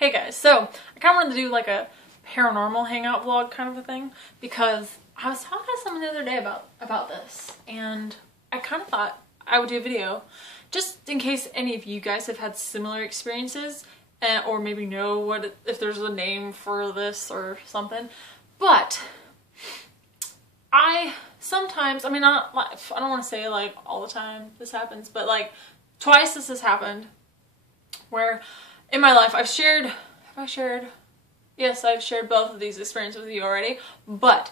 Hey guys, so I kind of wanted to do like a paranormal hangout vlog kind of a thing because I was talking to someone the other day about this, and I kind of thought I would do a video just in case any of you guys have had similar experiences, or maybe know what if there's a name for this or something. But I sometimes, I mean, I don't want to say like all the time this happens, but like twice this has happened where in my life I've shared, yes, I've shared both of these experiences with you already, but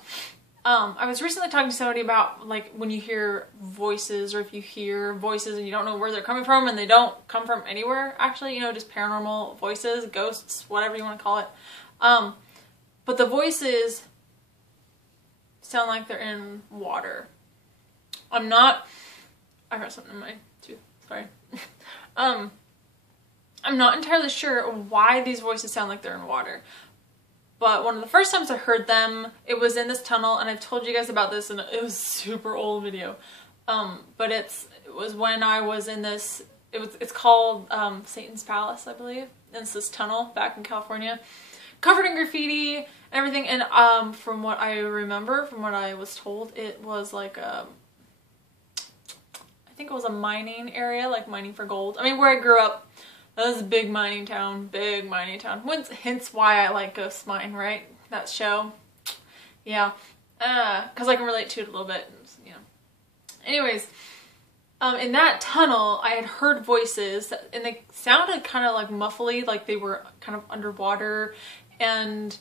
I was recently talking to somebody about like when you hear voices, or if you hear voices and you don't know where they're coming from, and they don't come from anywhere actually, you know, just paranormal voices, ghosts, whatever you want to call it. But the voices sound like they're in water. I got something in my tooth, sorry. I'm not entirely sure why these voices sound like they're in water. But one of the first times I heard them, it was in this tunnel, and I've told you guys about this, and it was a super old video. But it was when I was in this, it's called Satan's Palace, I believe. And it's this tunnel back in California, covered in graffiti and everything. And from what I remember, from what I was told, it was like I think it was a mining area, like mining for gold. I mean, where I grew up, that was a big mining town, big mining town. Hence why I like Ghost Mine, right? That show. Yeah. Because I can relate to it a little bit, you know. Anyways, in that tunnel, I had heard voices, and they sounded kind of like muffly, like they were kind of underwater, and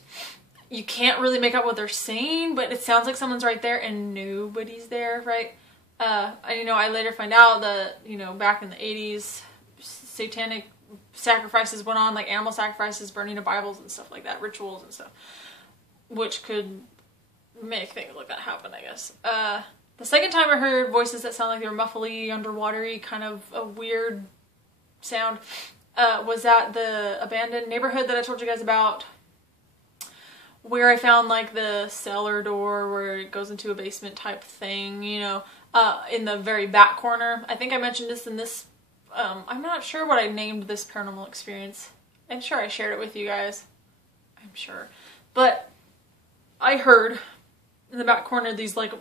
you can't really make out what they're saying, but it sounds like someone's right there and nobody's there, right? You know, I later find out that, you know, back in the 80s, satanic sacrifices went on, like animal sacrifices, burning of Bibles and stuff like that, rituals and stuff, which could make things like that happen, I guess. The second time I heard voices that sound like they were muffly, underwatery, kind of a weird sound, was at the abandoned neighborhood that I told you guys about, where I found like the cellar door where it goes into a basement type thing, you know, in the very back corner. I think I mentioned this in this, I'm not sure what I named this paranormal experience. I'm sure I shared it with you guys. I'm sure. But I heard in the back corner these like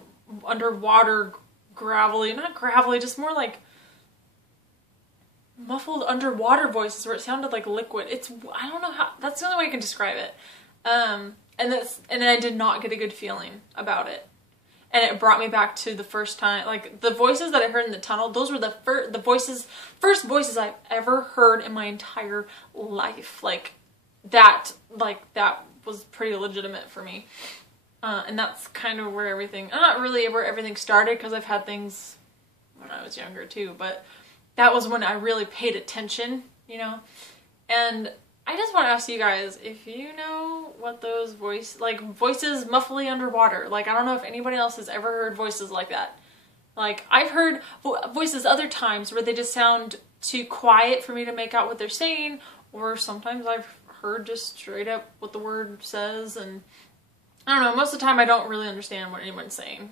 underwater gravelly, not gravelly, just more like muffled underwater voices where it sounded like liquid. I don't know how, that's the only way I can describe it. And I did not get a good feeling about it. And it brought me back to the first time, like the voices that I heard in the tunnel, those were the first voices I've ever heard in my entire life. Like that was pretty legitimate for me. And that's kind of where everything, not really where everything started, because I've had things when I was younger too, but that was when I really paid attention, you know. And I just want to ask you guys if you know what those voices muffly underwater, like I don't know if anybody else has ever heard voices like that. Like I've heard voices other times where they just sound too quiet for me to make out what they're saying, or sometimes I've heard just straight up what the word says, and I don't know, most of the time I don't really understand what anyone's saying.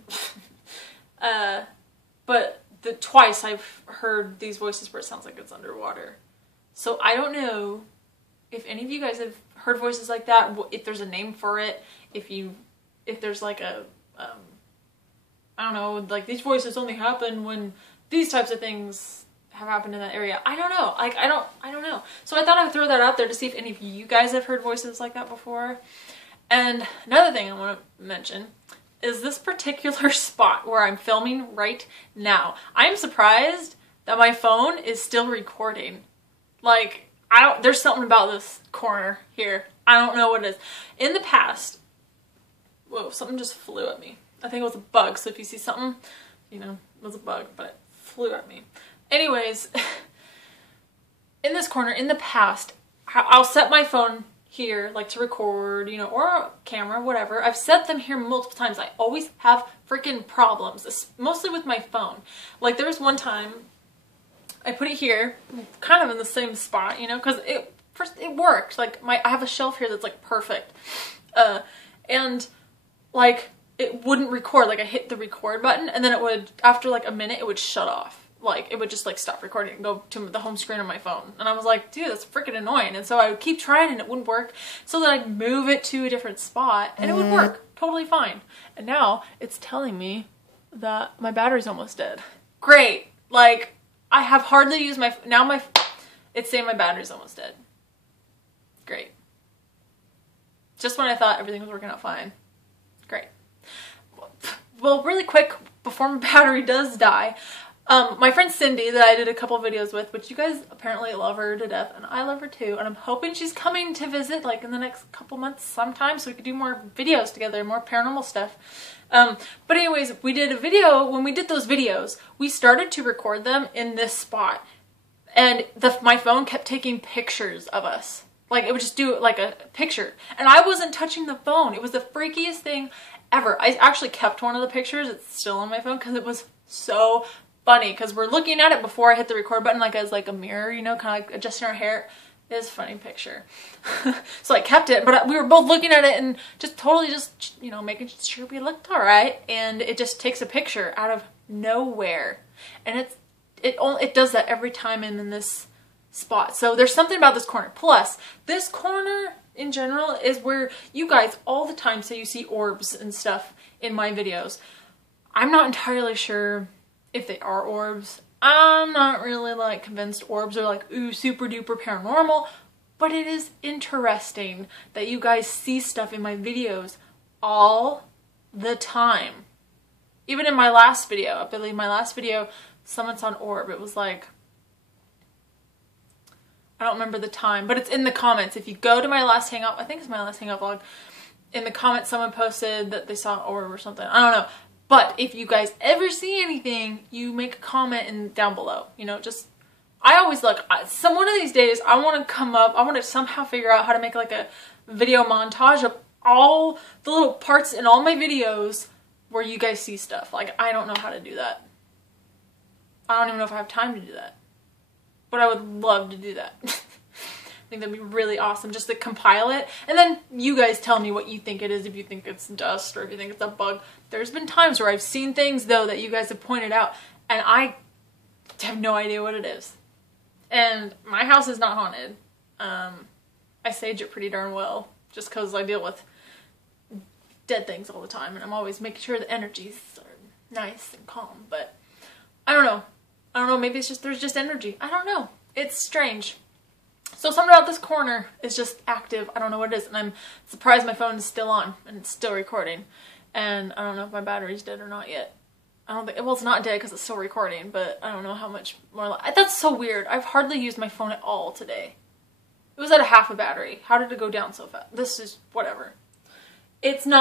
But twice I've heard these voices where it sounds like it's underwater. So I don't know if any of you guys have heard voices like that, if there's a name for it, if there's like a, I don't know, like these voices only happen when these types of things have happened in that area. I don't know. Like, I don't know. So I thought I would throw that out there to see if any of you guys have heard voices like that before. And another thing I want to mention is this particular spot where I'm filming right now. I am surprised that my phone is still recording. Like, there's something about this corner here. I don't know what it is. In the past, whoa, something just flew at me. I think it was a bug, so if you see something, you know, it was a bug, but it flew at me. Anyways, in this corner, in the past, I'll set my phone here, like to record, you know, or a camera, whatever. I've set them here multiple times. I always have freaking problems, mostly with my phone. Like there was one time I put it here, kind of in the same spot, you know, because it worked. Like I have a shelf here that's like perfect, and like it wouldn't record. Like I hit the record button, and then it would, after like a minute, it would shut off. like, it would just like stop recording and go to the home screen on my phone. And I was like, dude, that's freaking annoying. And so I would keep trying and it wouldn't work. So then I'd move it to a different spot and it would work totally fine. And now it's telling me that my battery's almost dead. Great. Like, I have hardly used it's saying my battery's almost dead. Great. Just when I thought everything was working out fine. Great. Well, really quick, before my battery does die, my friend Cindy that I did a couple videos with, which you guys apparently love her to death, and I love her too, and I'm hoping she's coming to visit like in the next couple months sometime so we could do more videos together, more paranormal stuff. But anyways, we did a video. When we did those videos, we started to record them in this spot, and my phone kept taking pictures of us. Like, it would just do like a picture, and I wasn't touching the phone. It was the freakiest thing ever. I actually kept one of the pictures. It's still on my phone because it was so funny, because we're looking at it before I hit the record button, like as like a mirror, you know, kind of like adjusting our hair. It is a funny picture. So I kept it, but we were both looking at it and just totally just, you know, making sure we looked all right. And it just takes a picture out of nowhere. And it does that every time I'm in this spot. So there's something about this corner. Plus, this corner in general is where you guys all the time say you see orbs and stuff in my videos. I'm not entirely sure if they are orbs. I'm not really like convinced orbs are like, ooh, super duper paranormal, but it is interesting that you guys see stuff in my videos all the time. Even in my last video, I believe my last video, someone saw an orb. It was like, I don't remember the time, but it's in the comments. If you go to my last hangout, I think it's my last hangout vlog, in the comments someone posted that they saw an orb or something. I don't know. But if you guys ever see anything, you make a comment down below. You know, just, I always look, one of these days I want to come up, I want to somehow figure out how to make like a video montage of all the little parts in all my videos where you guys see stuff. Like, I don't know how to do that. I don't even know if I have time to do that. But I would love to do that. I think that'd be really awesome, just to compile it. And then you guys tell me what you think it is, if you think it's dust or if you think it's a bug. There's been times where I've seen things, though, that you guys have pointed out, and I have no idea what it is. And my house is not haunted. I sage it pretty darn well, just because I deal with dead things all the time, and I'm always making sure the energies are nice and calm. But I don't know. I don't know, maybe it's just, there's just energy. I don't know. It's strange. So something about this corner is just active. I don't know what it is, and I'm surprised my phone is still on and it's still recording. And I don't know if my battery's dead or not yet. I don't think, well, it's not dead because it's still recording, but I don't know how much more. That's so weird. I've hardly used my phone at all today. It was at a half a battery. How did it go down so fast? This is whatever. It's not.